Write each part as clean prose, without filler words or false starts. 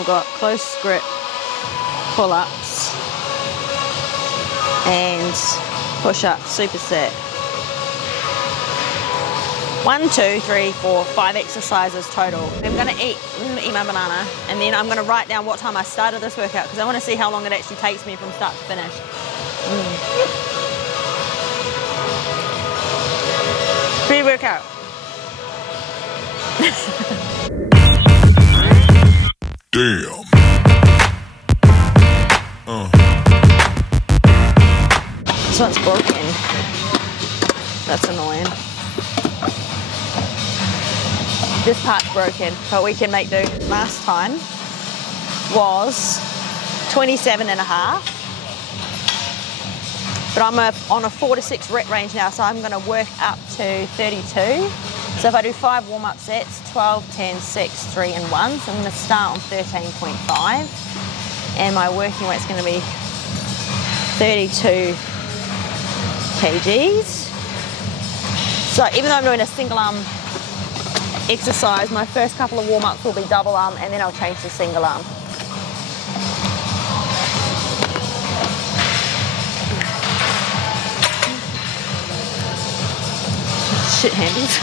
I've got close grip pull-ups and push-ups, superset. 1, 2, 3, 4, 5 exercises total. I'm gonna eat my banana, and then I'm gonna write down what time I started this workout because I wanna see how long it actually takes me from start to finish. Pre-workout. Damn. This one's broken. That's annoying. This part's broken, but we can make do. Last time was 27.5. But I'm on a 4 to 6 rep range now, so I'm gonna work up to 32. So if I do 5 warm-up sets, 12, 10, 6, 3, and 1. So I'm gonna start on 13.5. And my working weight's gonna be 32 kgs. So even though I'm doing a single arm exercise, my first couple of warm-ups will be double arm, and then I'll change to single arm. Shit handles.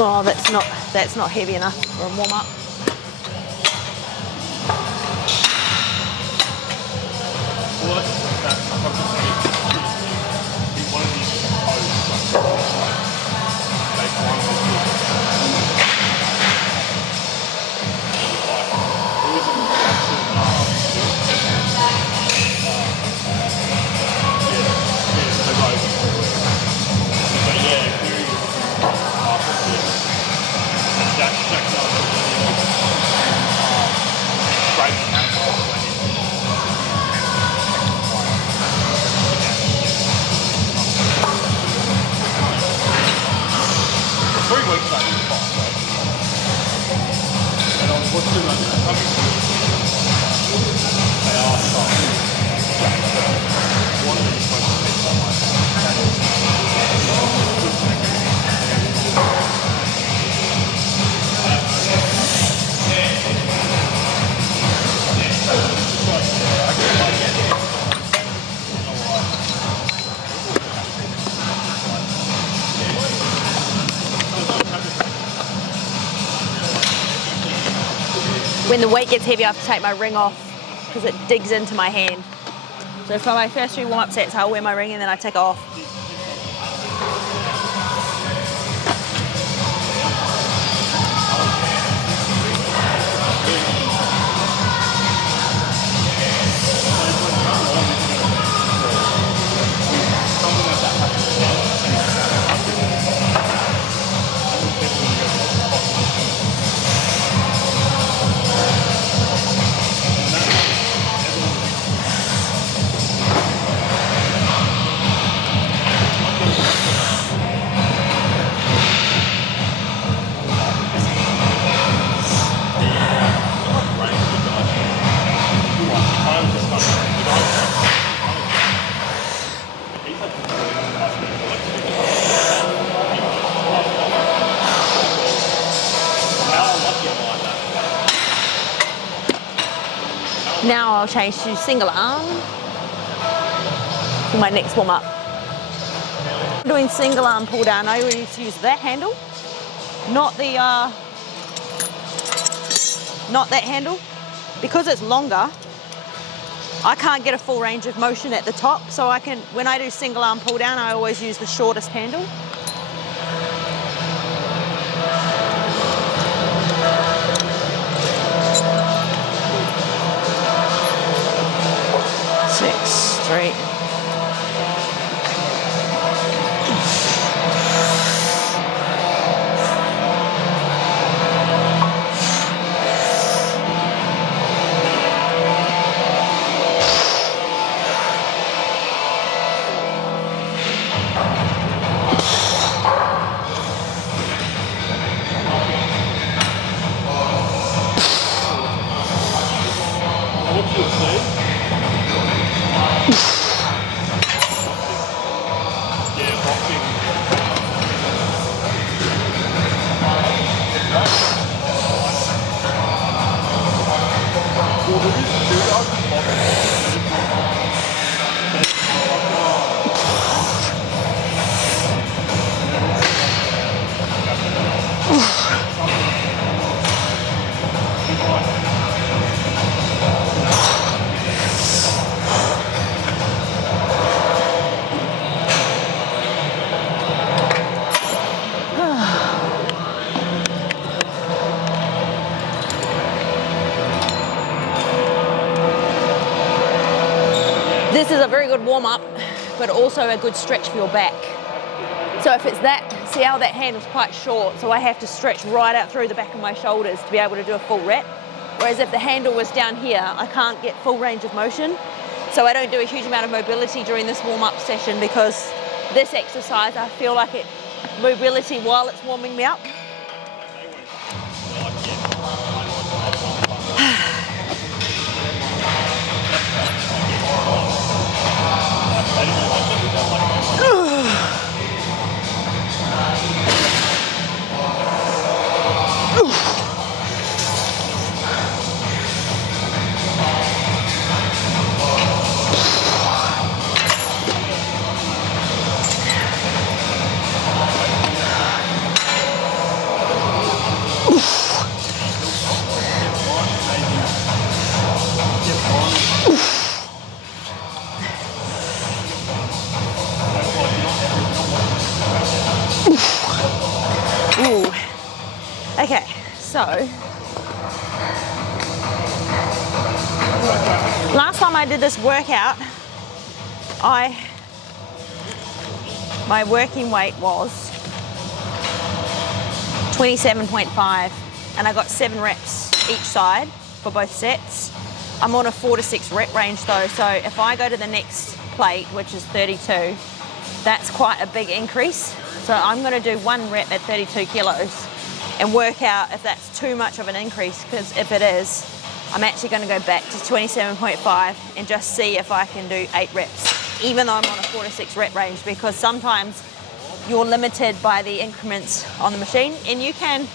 Oh, that's not heavy enough for a warm-up. When the weight gets heavy, I have to take my ring off because it digs into my hand. So for my first 3 warm-up sets, I'll wear my ring and then I take it off. Now I'll change to single arm for my next warm up. Doing single arm pull down, I used to use that handle, not that handle. Because it's longer, I can't get a full range of motion at the top, so when I do single arm pull down, I always use the shortest handle. Right. This is a very good warm up, but also a good stretch for your back. So if it's that, see how that handle's quite short, so I have to stretch right out through the back of my shoulders to be able to do a full rep. Whereas if the handle was down here, I can't get full range of motion. So I don't do a huge amount of mobility during this warm-up session because this exercise, I feel like it mobility while it's warming me up. Ooh. Okay, so last time I did this workout, my working weight was 27.5 and I got 7 reps each side for both sets. I'm on a 4 to 6 rep range though, so if I go to the next plate, which is 32, that's quite a big increase. So I'm going to do 1 rep at 32 kilos and work out if that's too much of an increase, because if it is, I'm actually going to go back to 27.5 and just see if I can do 8 reps, even though I'm on a 4 to 6 rep range, because sometimes you're limited by the increments on the machine, and you can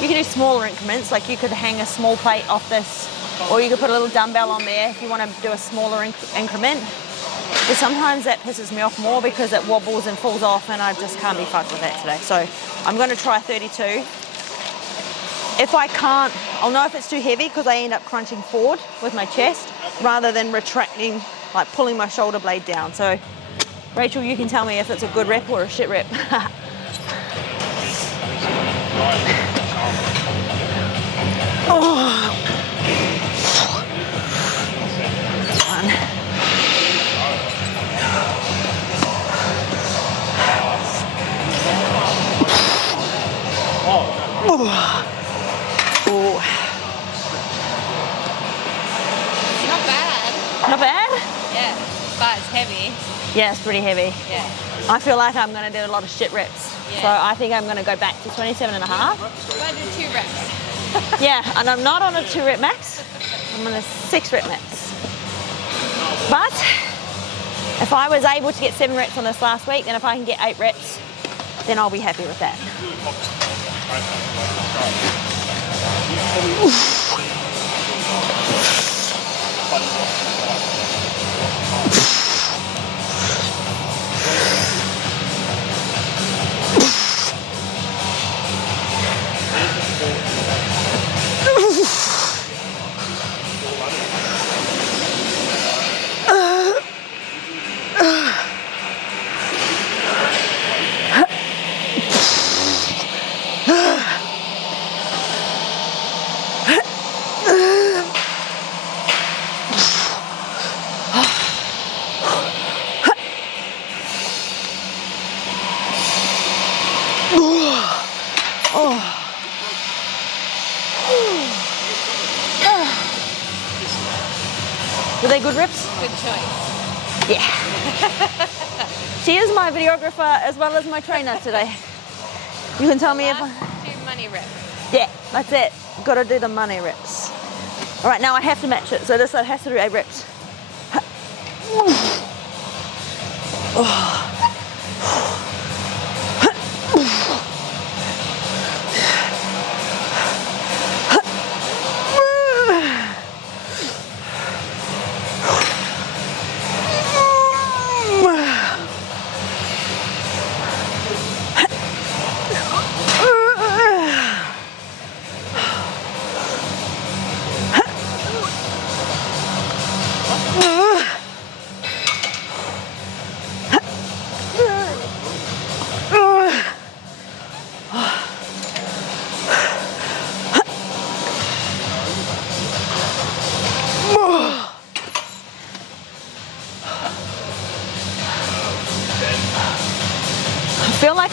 do smaller increments, like you could hang a small plate off this, or you could put a little dumbbell on there if you want to do a smaller increment. But sometimes that pisses me off more because it wobbles and falls off and I just can't be fucked with that today. So I'm going to try 32. If I can't, I'll know if it's too heavy because I end up crunching forward with my chest rather than retracting, like pulling my shoulder blade down. So Rachel, you can tell me if it's a good rep or a shit rep. Oh. Ooh. Not bad. Not bad? Yeah, but it's heavy. Yeah, it's pretty heavy. Yeah. I feel like I'm going to do a lot of shit reps. Yeah. So I think I'm going to go back to 27 and a half. I'm going to do 2 reps. Yeah, and I'm not on a 2 rep max. I'm on a 6 rep max. But if I was able to get 7 reps on this last week, then if I can get 8 reps, then I'll be happy with that. Were they good rips? Good choice. Yeah. She is my videographer as well as my trainer today. You can tell me if I... Last 2 money reps. Yeah, that's it. Got to do the money reps. All right, now I have to match it. So this side has to do 8 reps.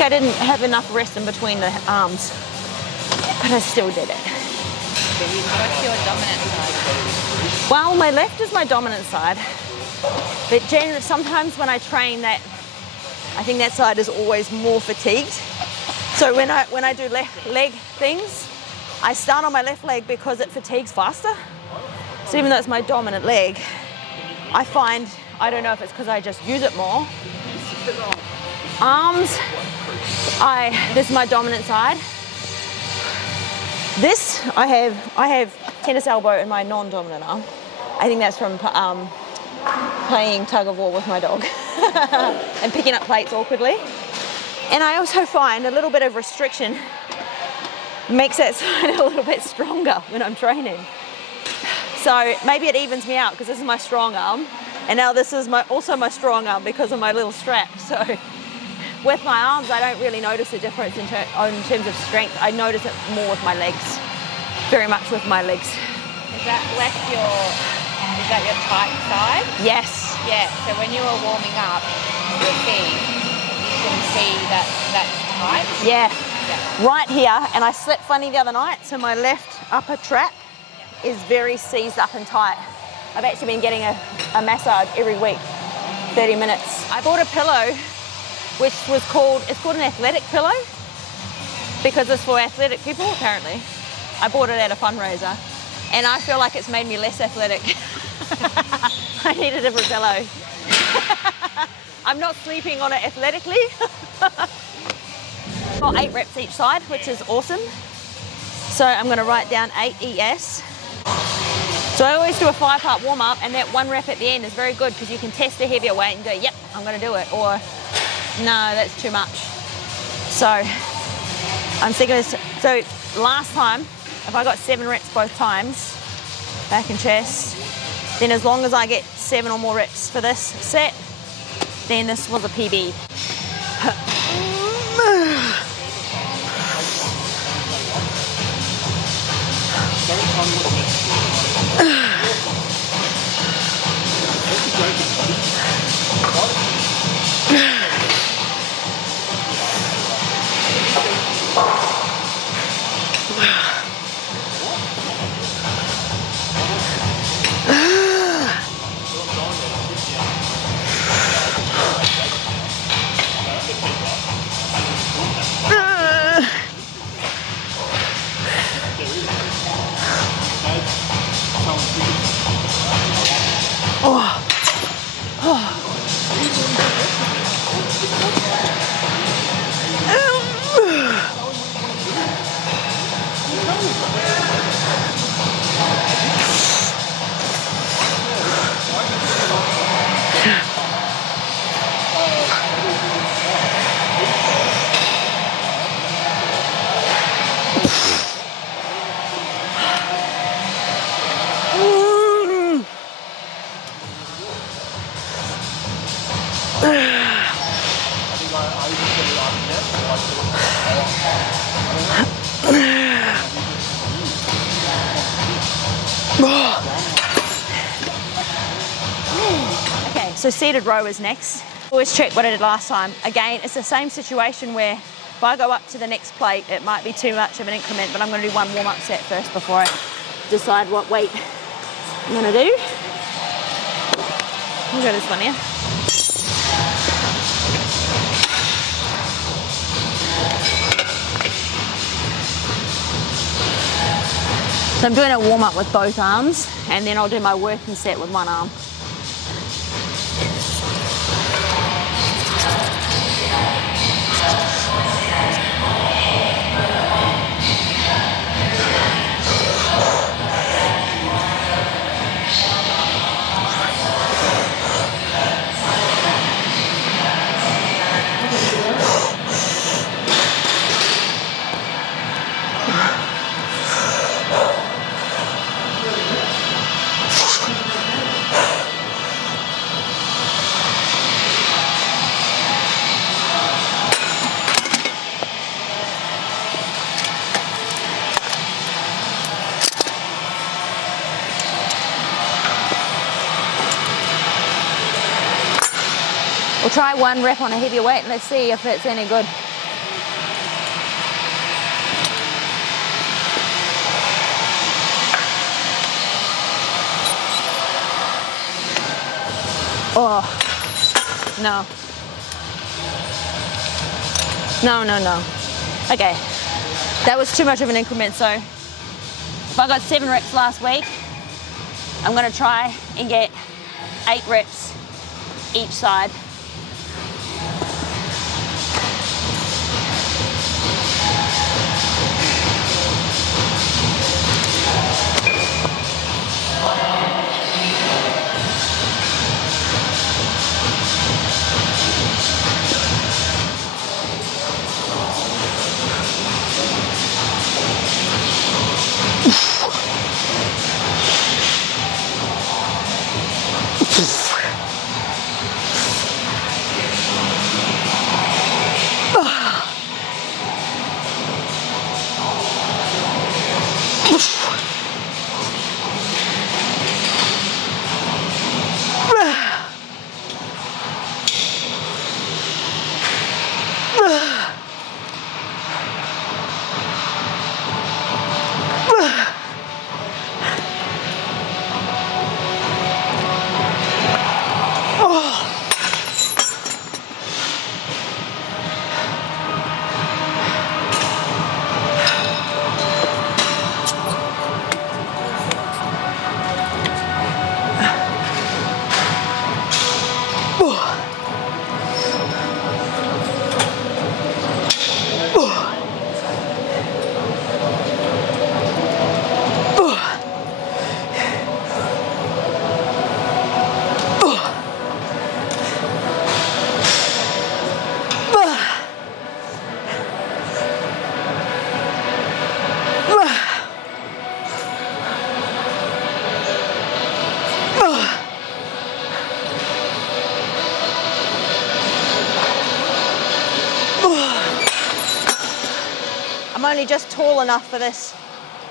I didn't have enough rest in between the arms, but I still did it. What's your dominant side? Well, my left is my dominant side, but generally, sometimes when I train that, I think that side is always more fatigued. So when I do left leg things, I start on my left leg because it fatigues faster. So even though it's my dominant leg, I find, I don't know if it's because I just use it more. Arms, this is my dominant side. This, I have tennis elbow in my non-dominant arm. I think that's from playing tug of war with my dog and picking up plates awkwardly. And I also find a little bit of restriction makes that side a little bit stronger when I'm training. So maybe it evens me out because this is my strong arm, and now this is also my strong arm because of my little strap. So with my arms, I don't really notice a difference in terms of strength. I notice it more with my legs, very much with my legs. Is that your tight side? Yes. Yeah, so when you were warming up your thing, you can see that that's tight. Yeah. Right here, and I slept funny the other night, so my left upper trap is very seized up and tight. I've actually been getting a massage every week, 30 minutes. I bought a pillow which was called an athletic pillow because it's for athletic people apparently. I bought it at a fundraiser and I feel like it's made me less athletic. I need a different pillow. I'm not sleeping on it athletically. Got 8 reps each side, which is awesome. So I'm gonna write down 8 ES. So I always do a 5-part warm up, and that 1 rep at the end is very good because you can test a heavier weight and go, yep, I'm gonna do it, or no, that's too much. So I'm thinking this, so last time, if I got 7 reps both times, back and chest, then as long as I get 7 or more reps for this set, then this was a PB. Okay, so seated row is next. Always check what I did last time. Again, it's the same situation where if I go up to the next plate, it might be too much of an increment, but I'm going to do 1 warm-up set first before I decide what weight I'm going to do. I'll go this one here. So I'm doing a warm-up with both arms, and then I'll do my working set with 1 arm. We'll try 1 rep on a heavier weight and let's see if it's any good. Oh, no. No, no, no. Okay, that was too much of an increment. So if I got 7 reps last week, I'm gonna try and get 8 reps each side. I'm only just tall enough for this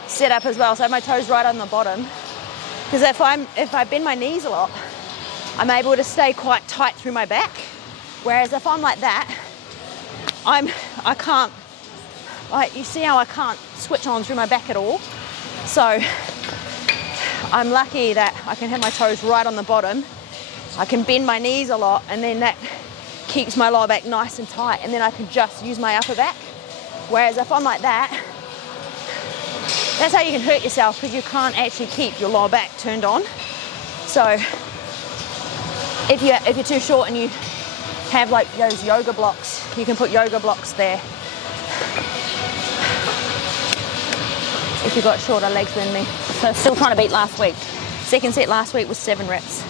setup as well, so I have my toes right on the bottom. Because if I bend my knees a lot, I'm able to stay quite tight through my back. Whereas if I'm like that, I can't, like, you see how I can't switch on through my back at all? So I'm lucky that I can have my toes right on the bottom. I can bend my knees a lot, and then that keeps my lower back nice and tight, and then I can just use my upper back. Whereas if I'm like that, that's how you can hurt yourself, because you can't actually keep your lower back turned on. So if you're too short and you have like those yoga blocks, you can put yoga blocks there. If you've got shorter legs than me. So still trying to beat last week. Second set last week was 7 reps.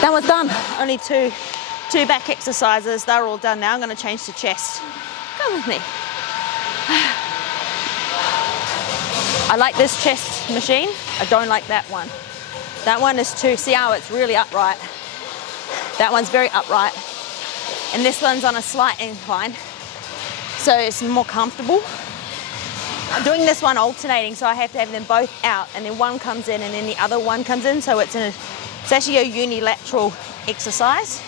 That one's done. Only two back exercises. They're all done now. I'm going to change to chest. Come with me. I like this chest machine. I don't like that one. That one is too, see how it's really upright? That one's very upright. And this one's on a slight incline. so it's more comfortable. I'm doing this one alternating, so I have to have them both out, and then one comes in and then the other one comes in, so it's actually a unilateral exercise,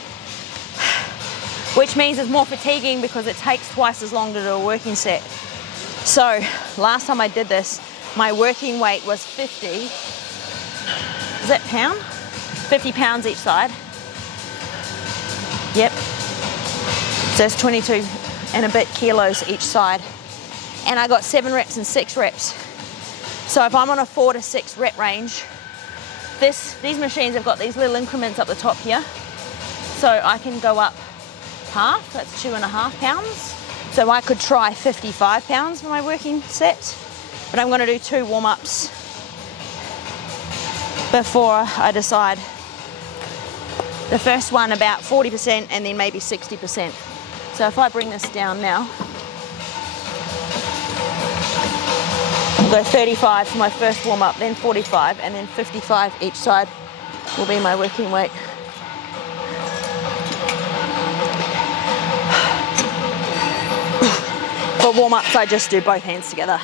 which means it's more fatiguing because it takes twice as long to do a working set. So last time I did this, my working weight was 50, is that pound? 50 pounds each side. Yep. So it's 22 and a bit kilos each side. And I got 7 reps and 6 reps. So if I'm on a 4 to 6 rep range, these machines have got these little increments up the top here. So I can go up half, that's 2.5 pounds. So I could try 55 pounds for my working set, but I'm gonna do 2 warm-ups before I decide. The first one about 40% and then maybe 60%. So if I bring this down now, I'll go 35 for my first warm-up, then 45, and then 55 each side will be my working weight. For warm-ups, I just do both hands together.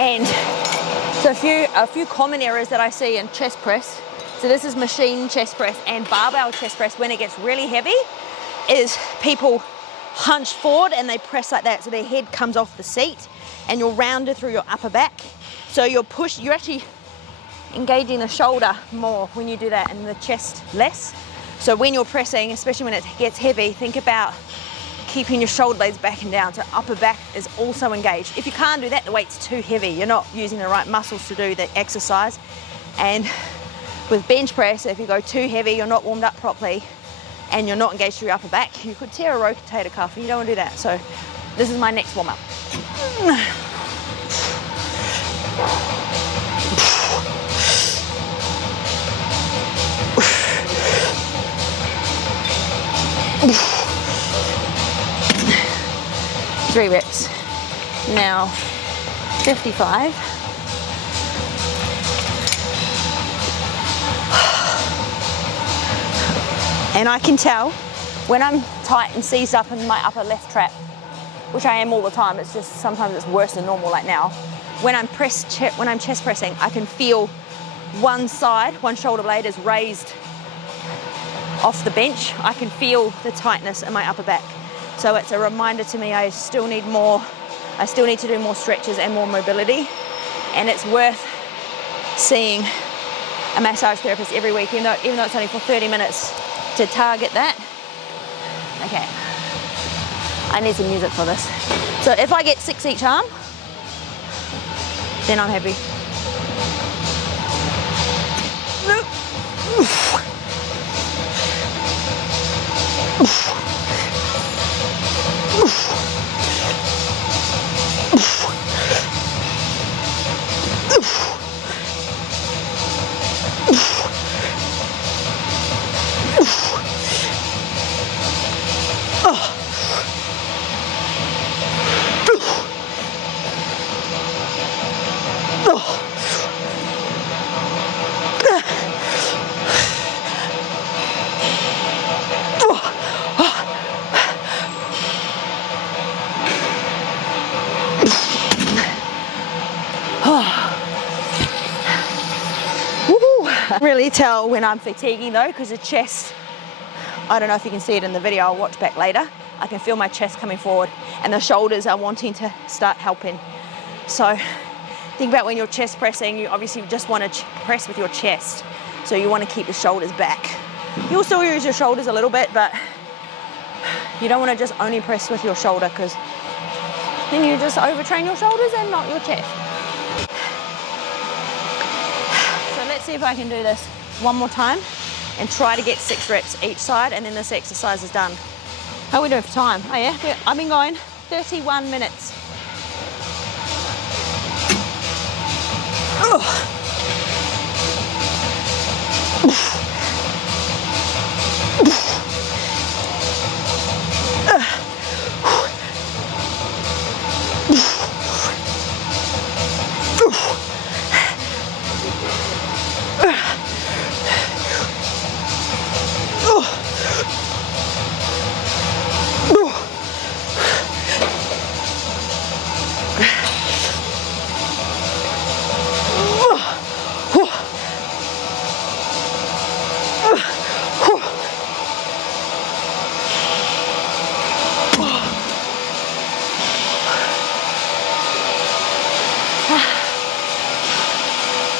And so a few common errors that I see in chest press. So this is machine chest press and barbell chest press when it gets really heavy, is people hunch forward and they press like that, so their head comes off the seat and you're rounded through your upper back. So you're actually engaging the shoulder more when you do that and the chest less. So when you're pressing, especially when it gets heavy, think about keeping your shoulder blades back and down, so upper back is also engaged. If you can't do that, the weight's too heavy, you're not using the right muscles to do the exercise. And with bench press, if you go too heavy, you're not warmed up properly, and you're not engaged through your upper back, you could tear a rotator cuff, and you don't want to do that. So this is my next warm up. Three reps. Now 55. And I can tell when I'm tight and seized up in my upper left trap, which I am all the time, it's just sometimes it's worse than normal like now. When I'm chest pressing, I can feel one side, one shoulder blade is raised off the bench. I can feel the tightness in my upper back. So it's a reminder to me I still need to do more stretches and more mobility. And it's worth seeing a massage therapist every week, even though it's only for 30 minutes, to target that. Okay, I need some music for this. So if I get 6 each arm, then I'm happy. Really tell when I'm fatiguing though, because the chest, I don't know if you can see it in the video, I'll watch back later. I can feel my chest coming forward and the shoulders are wanting to start helping. So think about when you're chest pressing, you obviously just want to press with your chest. So you want to keep the shoulders back. You'll still use your shoulders a little bit, but you don't want to just only press with your shoulder, because then you just overtrain your shoulders and not your chest. Let's see if I can do this one more time and try to get 6 reps each side, and then this exercise is done. How are we doing for time? Oh yeah, I've been going 31 minutes.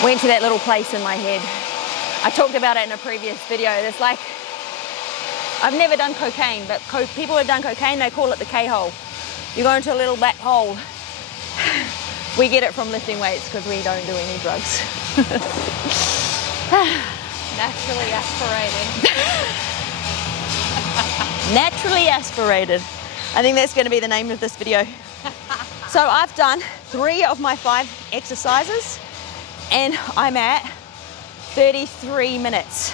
Went to that little place in my head. I talked about it in a previous video. It's like, I've never done cocaine, but people who have done cocaine, they call it the K-hole. You go into a little black hole. We get it from lifting weights because we don't do any drugs. Naturally aspirated. Naturally aspirated. I think that's going to be the name of this video. So I've done 3 of my 5 exercises and I'm at 33 minutes.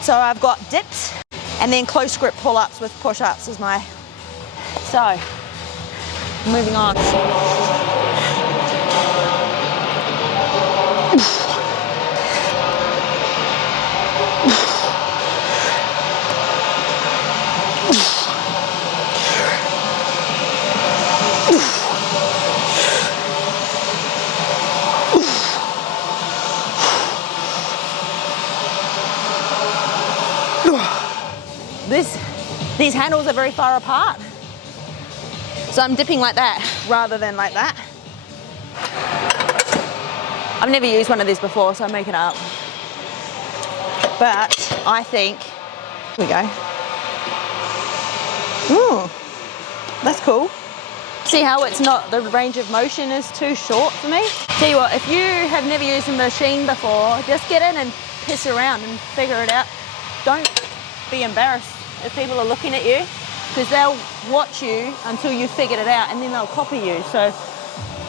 So I've got dips and then close grip pull-ups with push-ups is my... So, moving on. These handles are very far apart. So I'm dipping like that rather than like that. I've never used one of these before, so I'm making it up. But I think, here we go. Ooh, that's cool. See how it's not, the range of motion is too short for me? Tell you what, if you have never used a machine before, just get in and piss around and figure it out. Don't be embarrassed if people are looking at you, because they'll watch you until you've figured it out and then they'll copy you. So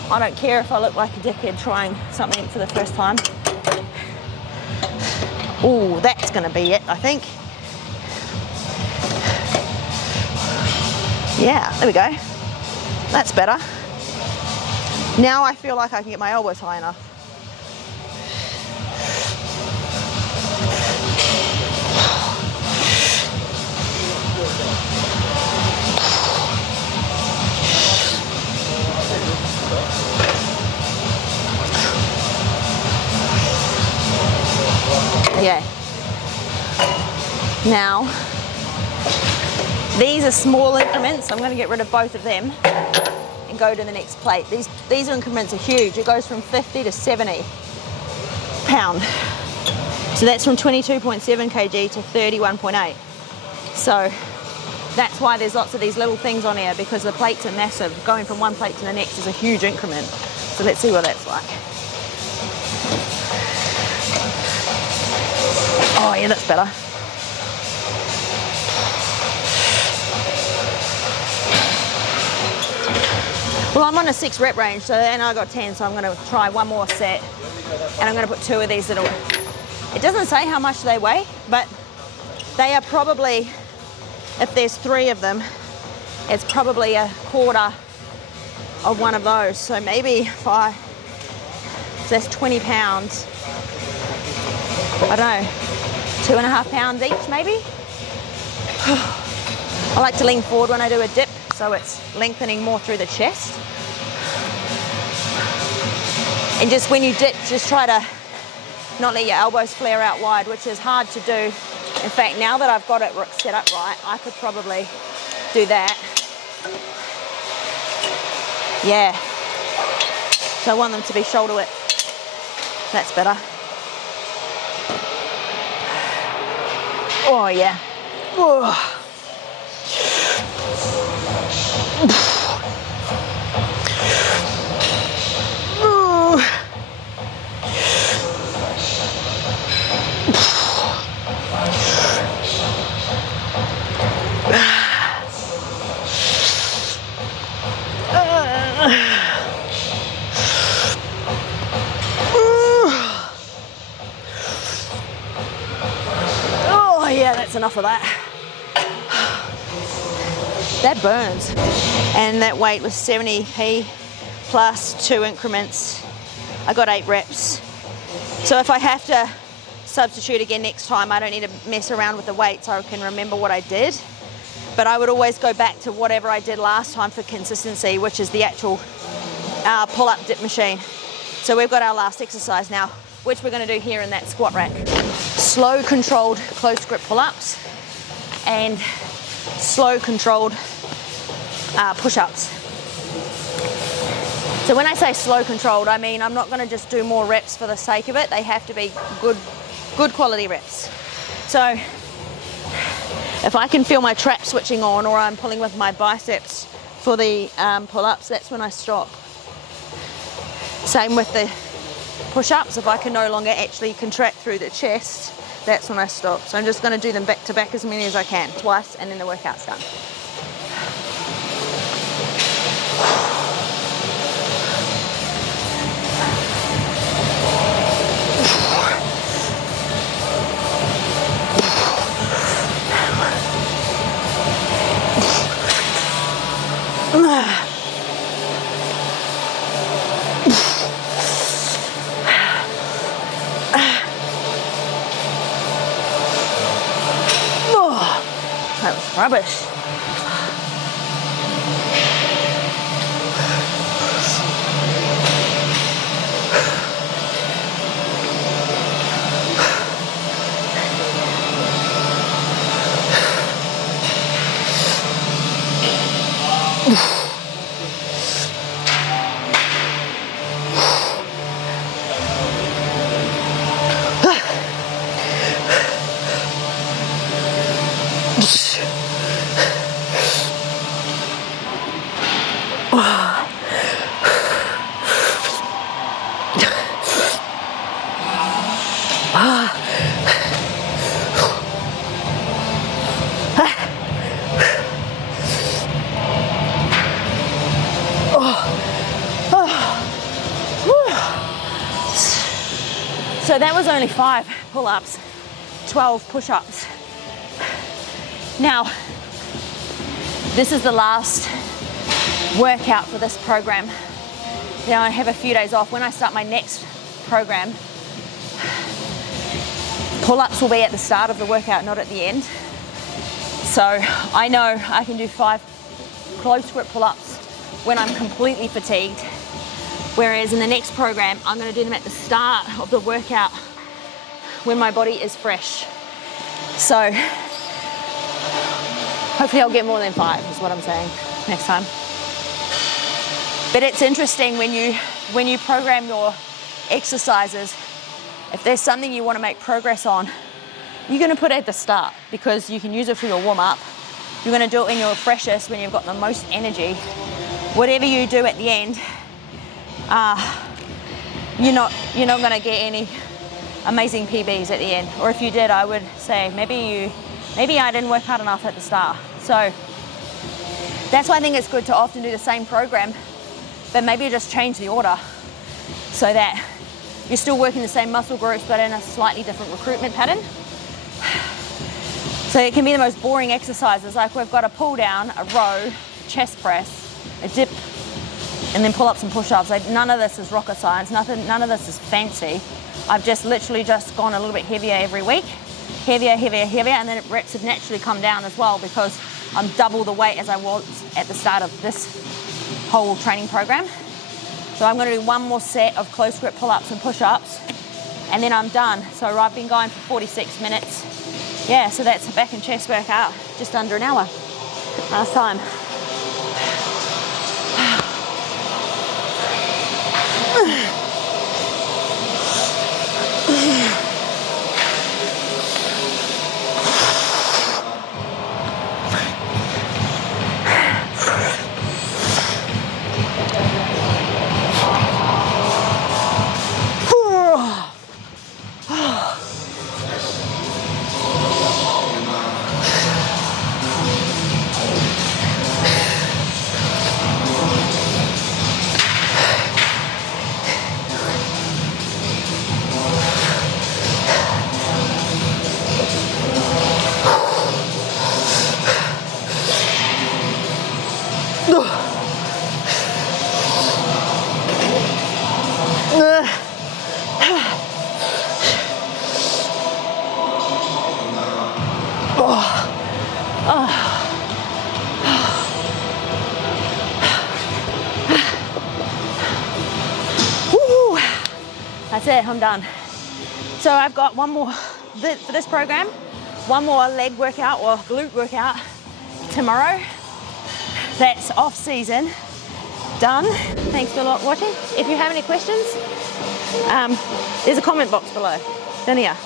I don't care if I look like a dickhead trying something for the first time. Oh, that's gonna be it, I think. Yeah, there we go. That's better. Now I feel like I can get my elbows high enough. Yeah. Now, these are small increments. I'm going to get rid of both of them and go to the next plate. These increments are huge. It goes from 50 to 70 pound. So that's from 22.7 kg to 31.8. So that's why there's lots of these little things on here, because the plates are massive. Going from one plate to the next is a huge increment. So let's see what that's like. Oh yeah, that's better. Well, I'm on a 6 rep range, so and I got 10, so I'm going to try one more set, and I'm going to put 2 of these little. It doesn't say how much they weigh, but they are probably, if there's 3 of them, it's probably a quarter of one of those. So maybe so that's 20 pounds. I don't know, 2.5 pounds each maybe. I like to lean forward when I do a dip, so it's lengthening more through the chest. And just when you dip, just try to not let your elbows flare out wide, which is hard to do. In fact, now that I've got it set up right, I could probably do that. Yeah. So I want them to be shoulder width. That's better. Oh yeah. Oh. Oh yeah, that's enough of that. That burns. And that weight was 70p plus 2 increments. I got 8 reps. So if I have to substitute again next time, I don't need to mess around with the weight, so I can remember what I did. But I would always go back to whatever I did last time for consistency, which is the actual pull-up dip machine. So we've got our last exercise now, which we're going to do here in that squat rack. Slow controlled close grip pull-ups and slow controlled push-ups. So when I say slow controlled, I mean I'm not going to just do more reps for the sake of it. They have to be good quality reps. So if I can feel my trap switching on, or I'm pulling with my biceps for the pull-ups, that's when I stop. Same with the push-ups. If I can no longer actually contract through the chest, that's when I stop. So I'm just going to do them back to back as many as I can, twice, and then the workout's done. That was rubbish. So that was only 5 pull-ups, 12 push-ups. Now, this is the last workout for this program. Now I have a few days off. When I start my next program, pull-ups will be at the start of the workout, not at the end. So I know I can do 5 close grip pull-ups when I'm completely fatigued. Whereas in the next program, I'm going to do them at the start of the workout when my body is fresh. So hopefully I'll get more than 5 is what I'm saying next time. But it's interesting when you program your exercises, if there's something you want to make progress on, you're going to put it at the start because you can use it for your warm-up. You're going to do it when you're freshest, when you've got the most energy. Whatever you do at the end, you're not going to get any amazing PBs at the end. Or if you did, I would say maybe I didn't work hard enough at the start. So that's why I think it's good to often do the same program, but maybe just change the order so that you're still working the same muscle groups but in a slightly different recruitment pattern. So it can be the most boring exercises, like we've got a pull down, a row, a chest press, a dip, and then pull-ups and push-ups. None of this is rocket science, none of this is fancy. I've just literally just gone a little bit heavier every week. Heavier, heavier, heavier, and then reps have naturally come down as well because I'm double the weight as I was at the start of this whole training program. So I'm going to do one more set of close grip pull-ups and push-ups, and then I'm done. So I've been going for 46 minutes. Yeah, so that's a back and chest workout, just under an hour last time. That's it, I'm done. So I've got one more, for this program, one more leg workout or glute workout tomorrow. That's off season. done. Thanks for watching. If you have any questions, there's a comment box below. Then here.